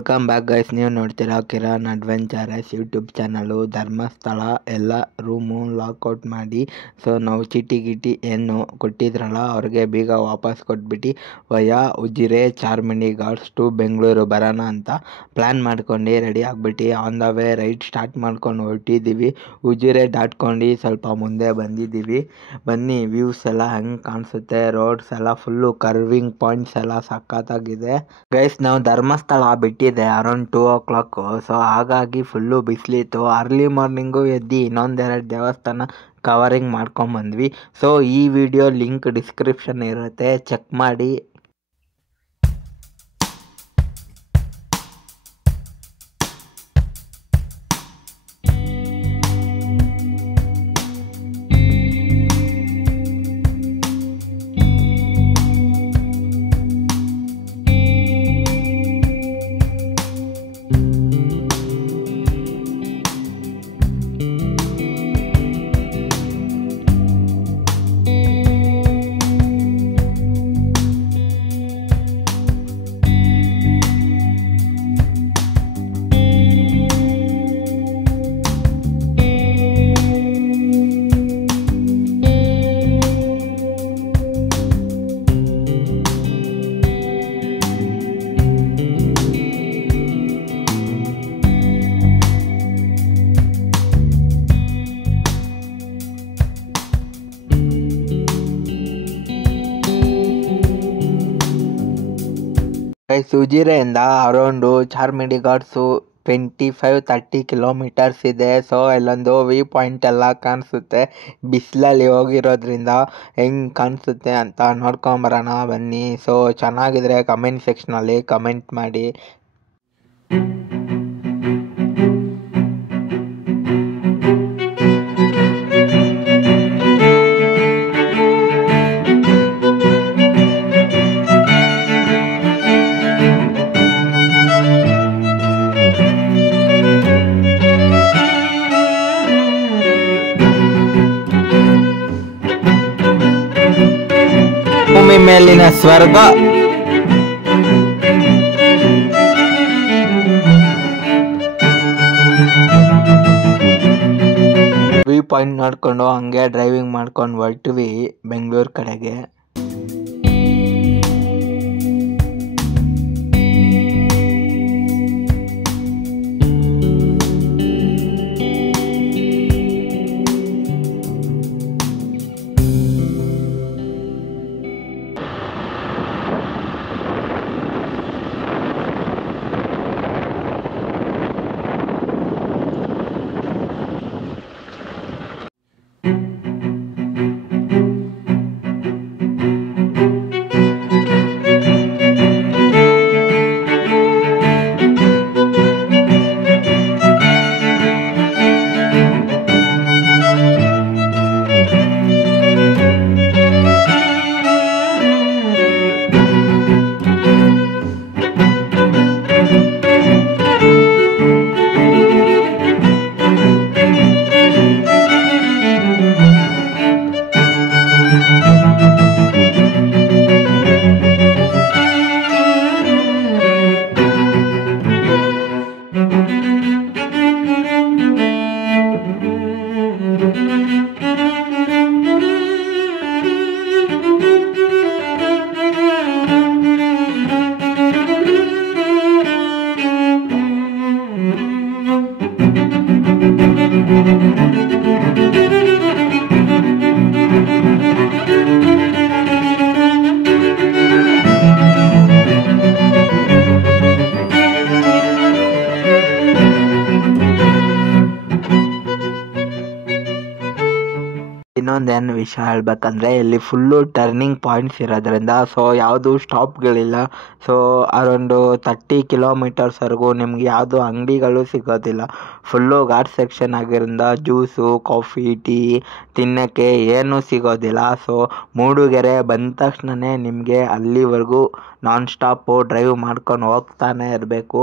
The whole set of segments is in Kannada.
Welcome back guys. ನೀವು ನೋಡ್ತೀರಾ Kiran adventurous YouTube channel. Dharmasthala ಎಲ್ಲ ರೂಮು ಲಾಕೌಟ್ ಮಾಡಿ, ಸೊ ನಾವು ಚೀಟಿ ಗೀಟಿ ಏನು ಕೊಟ್ಟಿದ್ರಲ್ಲ ಅವ್ರಿಗೆ ಬೀಗ ವಾಪಸ್ ಕೊಟ್ಬಿಟ್ಟು ವಯಾ ಉಜಿರೆ ಚಾರ್ಮಿಡಿ ಘಾಟ್ಸ್ ಟು ಬೆಂಗಳೂರು ಬರೋಣ ಅಂತ ಪ್ಲ್ಯಾನ್ ಮಾಡ್ಕೊಂಡು ರೆಡಿ ಆಗಿಬಿಟ್ಟು on the way ride start ಮಾಡ್ಕೊಂಡು ಹೊರಟಿದ್ದೀವಿ. ಉಜಿರೆ ದಾಟ್ಕೊಂಡು ಸ್ವಲ್ಪ ಮುಂದೆ ಬಂದಿದ್ದೀವಿ. ಬನ್ನಿ, ವ್ಯೂಸ್ ಎಲ್ಲ ಹೆಂಗೆ ಕಾಣಿಸುತ್ತೆ, ರೋಡ್ಸ್ ಎಲ್ಲ ಫುಲ್ಲು ಕರ್ವಿಂಗ್ ಪಾಯಿಂಟ್ಸ್ ಎಲ್ಲ ಸಖತ್ತಾಗಿದೆ ಗೈಸ್. ನಾವು ಧರ್ಮಸ್ಥಳ ಬಿಟ್ಟಿದೆ ಅರೌಂಡ್ 2 o'clock. ಸೊ ಹಾಗಾಗಿ ಫುಲ್ಲು ಬಿಸಿಲಿತ್ತು. ಅರ್ಲಿ ಮಾರ್ನಿಂಗು ಎದ್ದು ಇನ್ನೊಂದೆರಡು ದೇವಸ್ಥಾನ ಕವರಿಂಗ್ ಮಾಡ್ಕೊಂಬಂದ್ವಿ. ಸೊ ಈ ವಿಡಿಯೋ ಲಿಂಕ್ ಡಿಸ್ಕ್ರಿಪ್ಷನ್ ಇರುತ್ತೆ, ಚೆಕ್ ಮಾಡಿ. ಉಜಿರೆಯಿಂದ ಅರೌಂಡು ಚಾರ್ಮಿಡಿ ಘಾಟ್ಸು 25-30 ಕಿಲೋಮೀಟರ್ಸ್ ಇದೆ. ಸೊ ಇಲ್ಲೊಂದು ವ್ಯೂ ಪಾಯಿಂಟ್ ಎಲ್ಲ ಕಾಣಿಸುತ್ತೆ. ಬಿಸಿಲಲ್ಲಿ ಹೋಗಿರೋದ್ರಿಂದ ಹೆಂಗೆ ಕಾಣಿಸುತ್ತೆ ಅಂತ ನೋಡ್ಕೊಂಬರೋಣ ಬನ್ನಿ. ಸೊ ಚೆನ್ನಾಗಿದ್ರೆ ಕಮೆಂಟ್ ಸೆಕ್ಷನಲ್ಲಿ ಕಮೆಂಟ್ ಮಾಡಿ. ಭೂಮಿ ಮೇಲಿನ ಸ್ವರ್ಗ. ವ್ಯೂ ಪಾಯಿಂಟ್ ನೋಡ್ಕೊಂಡು ಹಂಗೆ ಡ್ರೈವಿಂಗ್ ಮಾಡ್ಕೊಂಡು ಹೊರಟ್ವಿ ಬೆಂಗಳೂರು ಕಡೆಗೆ. ಇನ್ನೊಂದೇನು ವಿಷಯ ಹೇಳ್ಬೇಕಂದ್ರೆ ಇಲ್ಲಿ ಫುಲ್ಲು ಟರ್ನಿಂಗ್ ಪಾಯಿಂಟ್ಸ್ ಇರೋದ್ರಿಂದ ಸೊ ಯಾವುದು ಸ್ಟಾಪ್ಗಳಿಲ್ಲ. ಸೊ ಅರೌಂಡು 30 ಕಿಲೋಮೀಟರ್ಸ್ವರೆಗೂ ನಿಮ್ಗೆ ಯಾವುದು ಅಂಗಡಿಗಳು ಸಿಗೋದಿಲ್ಲ. ಫುಲ್ಲು ಘಾಟ್ ಸೆಕ್ಷನ್ ಆಗಿರೋದ್ರಿಂದ ಜ್ಯೂಸು, ಕಾಫಿ, ಟೀ ತಿನ್ನೋಕ್ಕೆ ಏನೂ ಸಿಗೋದಿಲ್ಲ. ಸೊ ಮೂಡುಗೆರೆ ಬಂದ ತಕ್ಷಣವೇ ನಿಮಗೆ ಅಲ್ಲಿವರೆಗೂ ನಾನ್ ಸ್ಟಾಪು ಡ್ರೈವ್ ಮಾಡ್ಕೊಂಡು ಹೋಗ್ತಾನೆ ಇರಬೇಕು.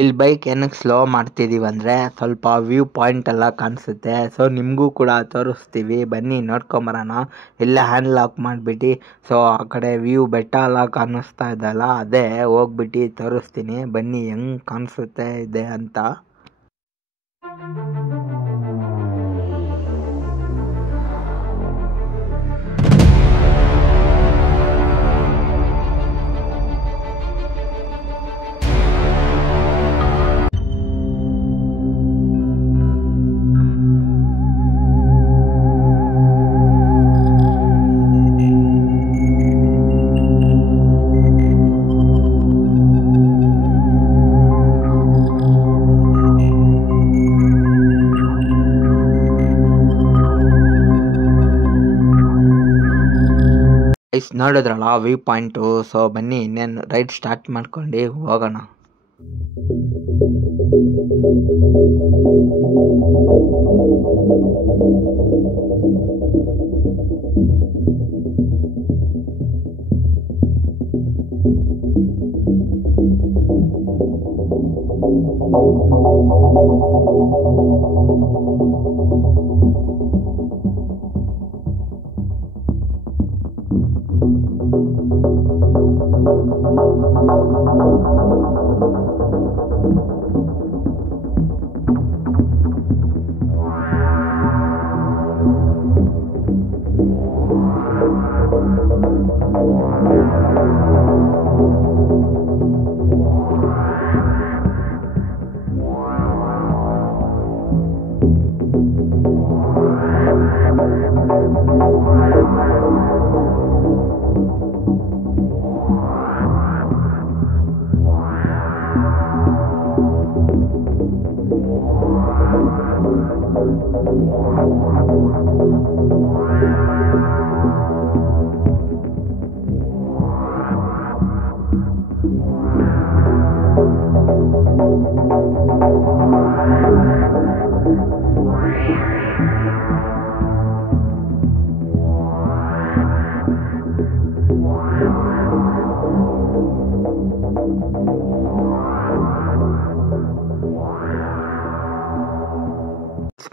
ಇಲ್ಲಿ ಬೈಕ್ ಏನಕ್ಕೆ ಸ್ಲೋ ಮಾಡ್ತಿದ್ದೀವಿ ಅಂದರೆ ಸ್ವಲ್ಪ ವ್ಯೂ ಪಾಯಿಂಟ್ ಎಲ್ಲ ಕಾಣಿಸುತ್ತೆ. ಸೊ ನಿಮಗೂ ಕೂಡ ತೋರಿಸ್ತೀವಿ, ಬನ್ನಿ ನೋಡ್ಕೊಂಬರೋಣ. ಇಲ್ಲೇ ಹ್ಯಾಂಡ್ ಲಾಕ್ ಮಾಡಿಬಿಟ್ಟು ಸೊ ಆ ಕಡೆ ವ್ಯೂ ಬೆಟ್ಟ ಎಲ್ಲ ಕಾಣಿಸ್ತಾ ಇದೆಯಲ್ಲ, ಅದೇ ಹೋಗ್ಬಿಟ್ಟು ತೋರಿಸ್ತೀನಿ ಬನ್ನಿ ಹೆಂಗೆ ಕಾಣಿಸುತ್ತೆ ಇದೆ ಅಂತ. ನೋಡಿದ್ರಲ್ಲ ವ್ಯೂ ಪಾಯಿಂಟು. ಸೊ ಬನ್ನಿ ಇನ್ನೇನು ರೈಡ್ ಸ್ಟಾರ್ಟ್ ಮಾಡ್ಕೊಂಡು ಹೋಗೋಣ.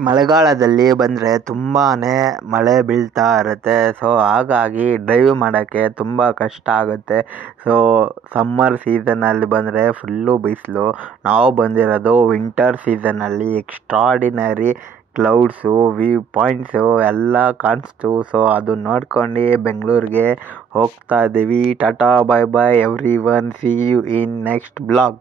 ಮಳೆಗಾಲದಲ್ಲಿ ಬಂದರೆ ತುಂಬಾ ಮಳೆ ಬೀಳ್ತಾ ಇರುತ್ತೆ. ಸೊ ಹಾಗಾಗಿ ಡ್ರೈವ್ ಮಾಡೋಕ್ಕೆ ತುಂಬ ಕಷ್ಟ ಆಗುತ್ತೆ. ಸೊ ಸಮ್ಮರ್ ಸೀಸನಲ್ಲಿ ಬಂದರೆ ಫುಲ್ಲು ಬಿಸಿಲು, ನಾವು ಬಂದಿರೋದು ವಿಂಟರ್ ಸೀಸನಲ್ಲಿ. ಎಕ್ಸ್ಟ್ರಾಡಿನರಿ ಕ್ಲೌಡ್ಸು, ವ್ಯೂ ಪಾಯಿಂಟ್ಸು ಎಲ್ಲ ಕಾಣಿಸ್ತು. ಸೊ ಅದು ನೋಡ್ಕೊಂಡು ಬೆಂಗಳೂರಿಗೆ ಹೋಗ್ತಾ ಇದ್ದೀವಿ. Tata, bye bye everyone, see you in next blog.